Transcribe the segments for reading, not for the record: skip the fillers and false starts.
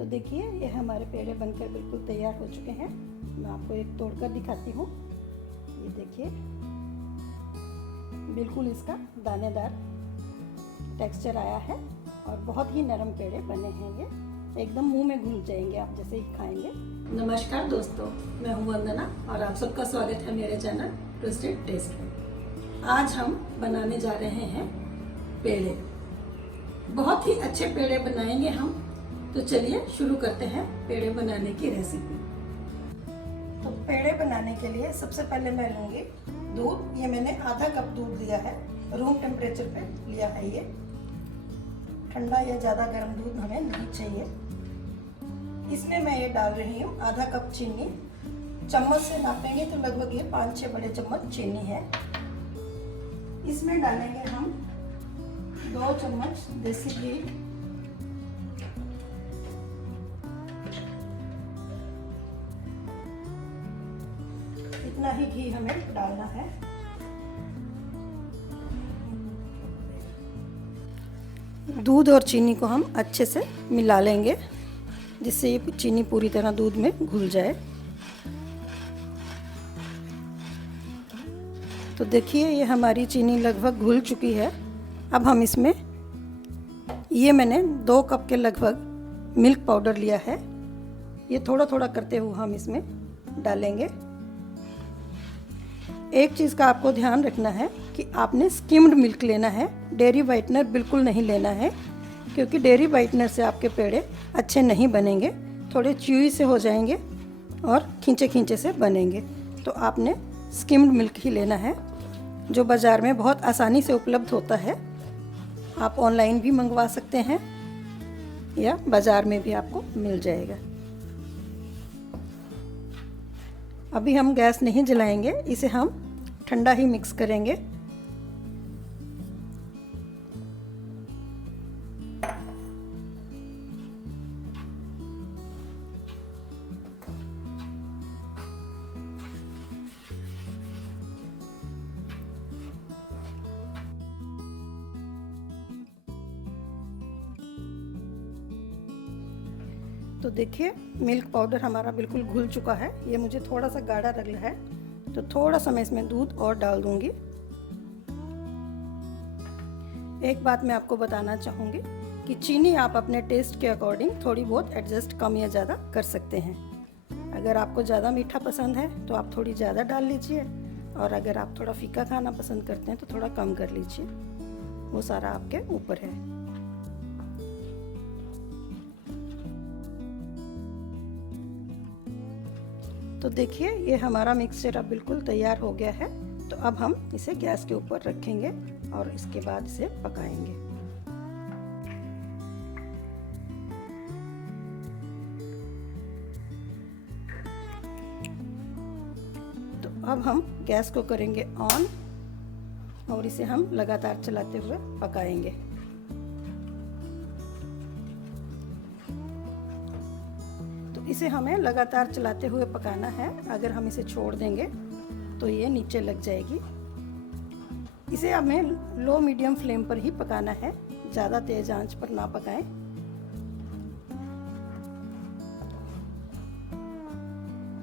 तो देखिए ये हमारे पेड़े बनकर बिल्कुल तैयार हो चुके हैं। मैं आपको एक तोड़कर दिखाती हूँ। ये देखिए बिल्कुल इसका दानेदार टेक्सचर आया है और बहुत ही नरम पेड़े बने हैं। ये एकदम मुंह में घुल जाएंगे आप जैसे ही खाएंगे। नमस्कार दोस्तों, मैं हूँ वंदना और आप सबका स्वागत है मेरे चैनल ट्विस्टेड टेस्ट में। आज हम बनाने जा रहे हैं पेड़े। बहुत ही अच्छे पेड़े बनाएंगे हम। तो चलिए शुरू करते हैं पेड़े बनाने की रेसिपी। तो पेड़े बनाने के लिए सबसे पहले मैं लूँगी दूध। ये मैंने आधा कप दूध लिया है, रूम टेम्परेचर पे लिया है। ये ठंडा या ज़्यादा गर्म दूध हमें नहीं चाहिए। इसमें मैं ये डाल रही हूँ आधा कप चीनी। चम्मच से नापेंगे तो लगभग ये 5-6 बड़े चम्मच चीनी है। इसमें डालेंगे हम 2 चम्मच देसी घी, इतना ही घी हमें डालना है। दूध और चीनी को हम अच्छे से मिला लेंगे जिससे ये चीनी पूरी तरह दूध में घुल जाए। तो देखिए ये हमारी चीनी लगभग घुल चुकी है। अब हम इसमें ये मैंने 2 कप के लगभग मिल्क पाउडर लिया है। ये थोड़ा थोड़ा करते हुए हम इसमें डालेंगे। एक चीज़ का आपको ध्यान रखना है कि आपने स्किम्ड मिल्क लेना है, डेयरी वाइटनर बिल्कुल नहीं लेना है, क्योंकि डेयरी वाइटनर से आपके पेड़े अच्छे नहीं बनेंगे, थोड़े च्यूई से हो जाएंगे और खींचे खींचे से बनेंगे। तो आपने स्किम्ड मिल्क ही लेना है, जो बाज़ार में बहुत आसानी से उपलब्ध होता है। आप ऑनलाइन भी मंगवा सकते हैं या बाज़ार में भी आपको मिल जाएगा। अभी हम गैस नहीं जलाएंगे, इसे हम ठंडा ही मिक्स करेंगे। तो देखिए मिल्क पाउडर हमारा बिल्कुल घुल चुका है। ये मुझे थोड़ा सा गाढ़ा लग रहा है, तो थोड़ा सा मैं इसमें दूध और डाल दूंगी। एक बात मैं आपको बताना चाहूँगी कि चीनी आप अपने टेस्ट के अकॉर्डिंग थोड़ी बहुत एडजस्ट कम या ज़्यादा कर सकते हैं। अगर आपको ज़्यादा मीठा पसंद है तो आप थोड़ी ज़्यादा डाल लीजिए, और अगर आप थोड़ा फीका खाना पसंद करते हैं तो थोड़ा कम कर लीजिए। वो सारा आपके ऊपर है। तो देखिए ये हमारा मिक्सचर अब बिल्कुल तैयार हो गया है। तो अब हम इसे गैस के ऊपर रखेंगे और इसके बाद इसे पकाएंगे। तो अब हम गैस को करेंगे ऑन और इसे हम लगातार चलाते हुए पकाएंगे। इसे हमें लगातार चलाते हुए पकाना है। अगर हम इसे छोड़ देंगे तो ये नीचे लग जाएगी। इसे हमें लो मीडियम फ्लेम पर ही पकाना है, ज़्यादा तेज आंच पर ना पकाएं।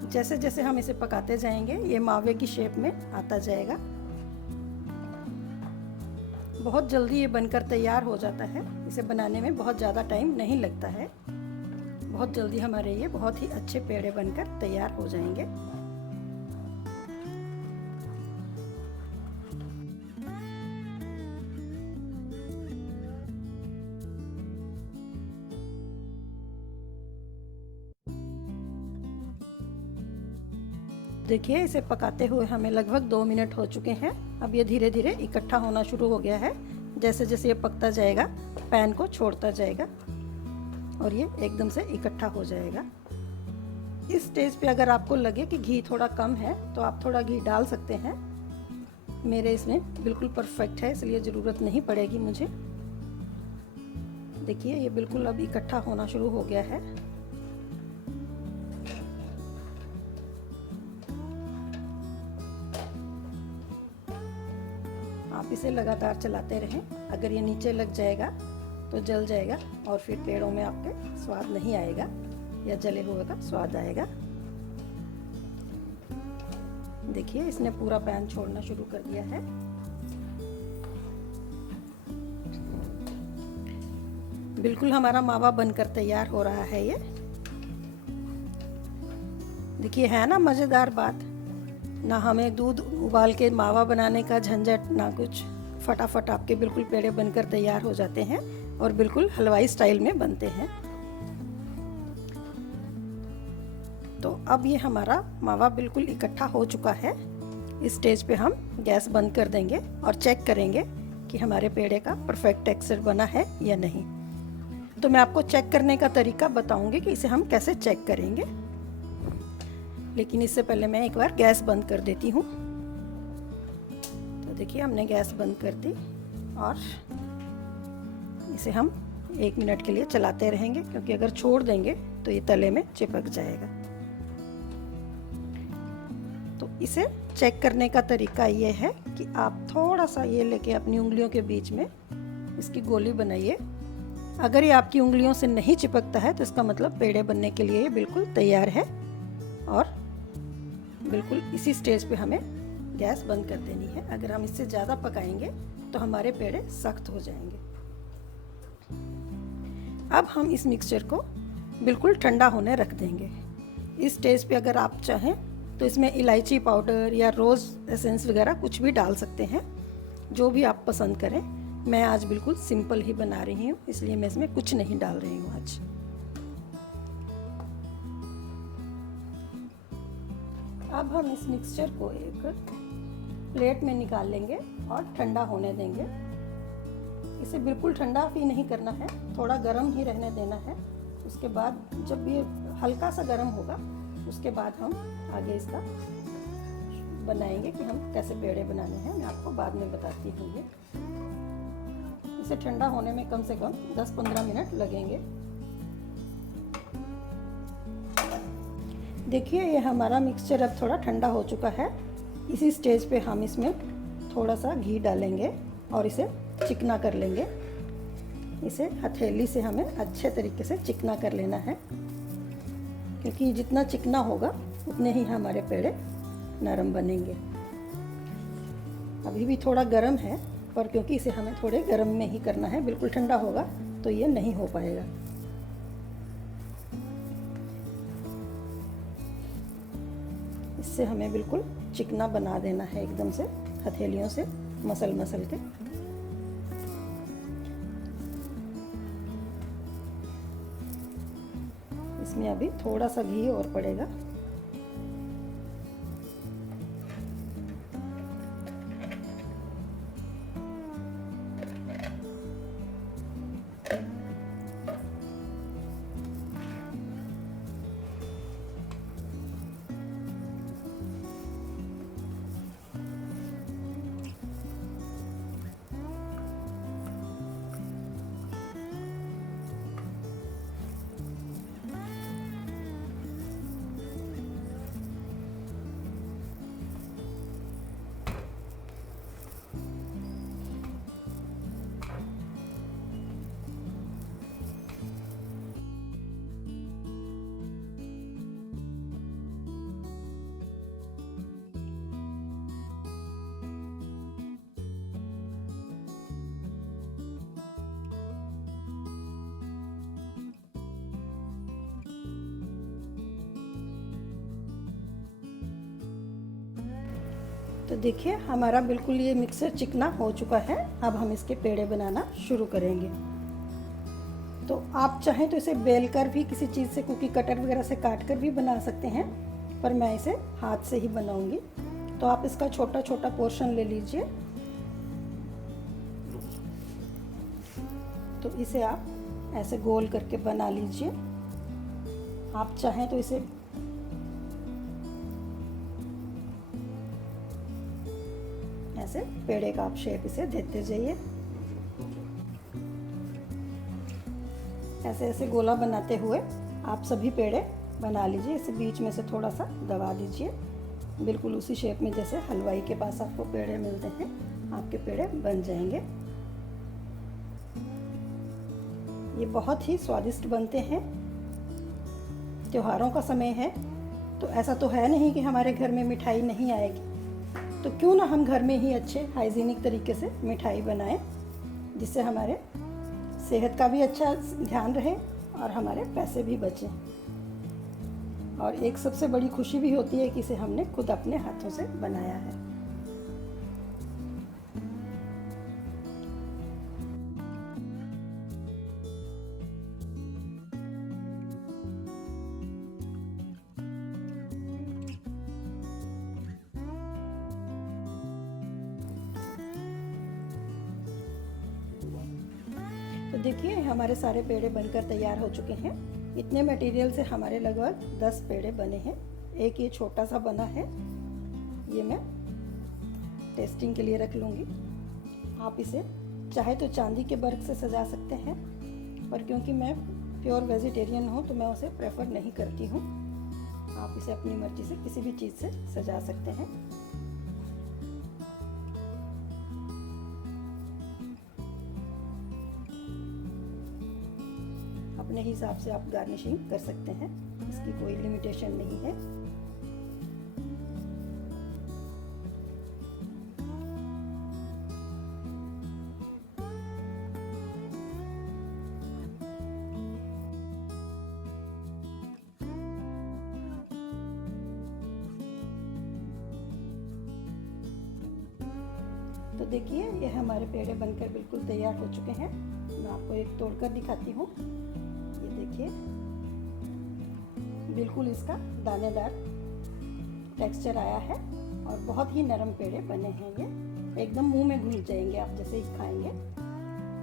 जैसे जैसे हम इसे पकाते जाएंगे ये मावे की शेप में आता जाएगा। बहुत जल्दी ये बनकर तैयार हो जाता है। इसे बनाने में बहुत ज़्यादा टाइम नहीं लगता है। बहुत जल्दी हमारे ये बहुत ही अच्छे पेड़े बनकर तैयार हो जाएंगे। देखिए इसे पकाते हुए हमें लगभग 2 मिनट हो चुके हैं। अब ये धीरे धीरे इकट्ठा होना शुरू हो गया है। जैसे जैसे ये पकता जाएगा पैन को छोड़ता जाएगा और ये एकदम से इकट्ठा हो जाएगा। इस स्टेज पे अगर आपको लगे कि घी थोड़ा कम है तो आप थोड़ा घी डाल सकते हैं। मेरे इसमें बिल्कुल परफेक्ट है, इसलिए ज़रूरत नहीं पड़ेगी मुझे। देखिए ये बिल्कुल अब इकट्ठा होना शुरू हो गया है। आप इसे लगातार चलाते रहें। अगर ये नीचे लग जाएगा तो जल जाएगा और फिर पेड़ों में आपके स्वाद नहीं आएगा या जले हुए का स्वाद आएगा। देखिए इसने पूरा पैन छोड़ना शुरू कर दिया है। बिल्कुल हमारा मावा बनकर तैयार हो रहा है। ये देखिए है ना मज़ेदार बात। ना हमें दूध उबाल के मावा बनाने का झंझट ना कुछ, फटाफट आपके बिल्कुल पेड़े बनकर तैयार हो जाते हैं और बिल्कुल हलवाई स्टाइल में बनते हैं। तो अब ये हमारा मावा बिल्कुल इकट्ठा हो चुका है। इस स्टेज पे हम गैस बंद कर देंगे और चेक करेंगे कि हमारे पेड़े का परफेक्ट टेक्सचर बना है या नहीं। तो मैं आपको चेक करने का तरीका बताऊंगी कि इसे हम कैसे चेक करेंगे, लेकिन इससे पहले मैं एक बार गैस बंद कर देती हूँ। तो देखिए हमने गैस बंद कर दी और इसे हम 1 मिनट के लिए चलाते रहेंगे, क्योंकि अगर छोड़ देंगे तो ये तले में चिपक जाएगा। तो इसे चेक करने का तरीका ये है कि आप थोड़ा सा ये लेके अपनी उंगलियों के बीच में इसकी गोली बनाइए। अगर ये आपकी उंगलियों से नहीं चिपकता है तो इसका मतलब पेड़े बनने के लिए ये बिल्कुल तैयार है। और बिल्कुल इसी स्टेज पे हमें गैस बंद कर देनी है। अगर हम इससे ज़्यादा पकाएंगे तो हमारे पेड़े सख्त हो जाएंगे। अब हम इस मिक्सचर को बिल्कुल ठंडा होने रख देंगे। इस स्टेज पे अगर आप चाहें तो इसमें इलायची पाउडर या रोज़ एसेंस वगैरह कुछ भी डाल सकते हैं, जो भी आप पसंद करें। मैं आज बिल्कुल सिंपल ही बना रही हूँ, इसलिए मैं इसमें कुछ नहीं डाल रही हूँ आज। अब हम इस मिक्सचर को एक प्लेट में निकाल लेंगे और ठंडा होने देंगे। इसे बिल्कुल ठंडा भी नहीं करना है, थोड़ा गर्म ही रहने देना है। उसके बाद जब ये हल्का सा गर्म होगा उसके बाद हम आगे इसका बनाएंगे कि हम कैसे पेड़े बनाने हैं। मैं आपको बाद में बताती हूँ। ये इसे ठंडा होने में कम से कम 10-15 मिनट लगेंगे। देखिए ये हमारा मिक्सचर अब थोड़ा ठंडा हो चुका है। इसी स्टेज पे हम इसमें थोड़ा सा घी डालेंगे और इसे चिकना कर लेंगे। इसे हथेली से हमें अच्छे तरीके से चिकना कर लेना है, क्योंकि जितना चिकना होगा उतने ही हमारे पेड़े नरम बनेंगे। अभी भी थोड़ा गर्म है, पर क्योंकि इसे हमें थोड़े गर्म में ही करना है, बिल्कुल ठंडा होगा तो ये नहीं हो पाएगा। इससे हमें बिल्कुल चिकना बना देना है, एकदम से हथेलियों से मसल मसल के। इसमें अभी थोड़ा सा घी और पड़ेगा। तो देखिए हमारा बिल्कुल ये मिक्सर चिकना हो चुका है। अब हम इसके पेड़े बनाना शुरू करेंगे। तो आप चाहें तो इसे बेल कर भी किसी चीज़ से, कुकी कटर वगैरह से काट कर भी बना सकते हैं, पर मैं इसे हाथ से ही बनाऊंगी। तो आप इसका छोटा छोटा पोर्शन ले लीजिए। तो इसे आप ऐसे गोल करके बना लीजिए। आप चाहें तो इसे ऐसे पेड़े का आप शेप इसे देते जाइए। ऐसे ऐसे गोला बनाते हुए आप सभी पेड़े बना लीजिए। इसे बीच में से थोड़ा सा दबा दीजिए, बिल्कुल उसी शेप में जैसे हलवाई के पास आपको पेड़े मिलते हैं, आपके पेड़े बन जाएंगे। ये बहुत ही स्वादिष्ट बनते हैं। त्योहारों का समय है तो ऐसा तो है नहीं कि हमारे घर में मिठाई नहीं आएगी, तो क्यों ना हम घर में ही अच्छे हाइजीनिक तरीके से मिठाई बनाएं, जिससे हमारे सेहत का भी अच्छा ध्यान रहे और हमारे पैसे भी बचें। और एक सबसे बड़ी खुशी भी होती है कि इसे हमने खुद अपने हाथों से बनाया है। तो देखिए हमारे सारे पेड़े बनकर तैयार हो चुके हैं। इतने मटेरियल से हमारे लगभग 10 पेड़े बने हैं। एक ये छोटा सा बना है, ये मैं टेस्टिंग के लिए रख लूँगी। आप इसे चाहे तो चांदी के बर्क से सजा सकते हैं, पर क्योंकि मैं प्योर वेजिटेरियन हूँ तो मैं उसे प्रेफर नहीं करती हूँ। आप इसे अपनी मर्जी से किसी भी चीज़ से सजा सकते हैं। अपने हिसाब से आप गार्निशिंग कर सकते हैं, इसकी कोई लिमिटेशन नहीं है। तो देखिए ये हमारे पेड़े बनकर बिल्कुल तैयार हो चुके हैं। मैं आपको एक तोड़कर दिखाती हूँ। ये देखिए बिल्कुल इसका दानेदार टेक्सचर आया है और बहुत ही नरम पेड़े बने हैं। ये एकदम मुंह में घुल जाएंगे आप जैसे ही खाएंगे।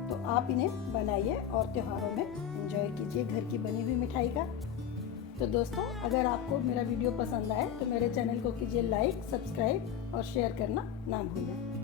तो आप इन्हें बनाइए और त्योहारों में एंजॉय कीजिए घर की बनी हुई मिठाई का। तो दोस्तों, अगर आपको मेरा वीडियो पसंद आए तो मेरे चैनल को कीजिए लाइक, सब्सक्राइब और शेयर करना ना भूलें।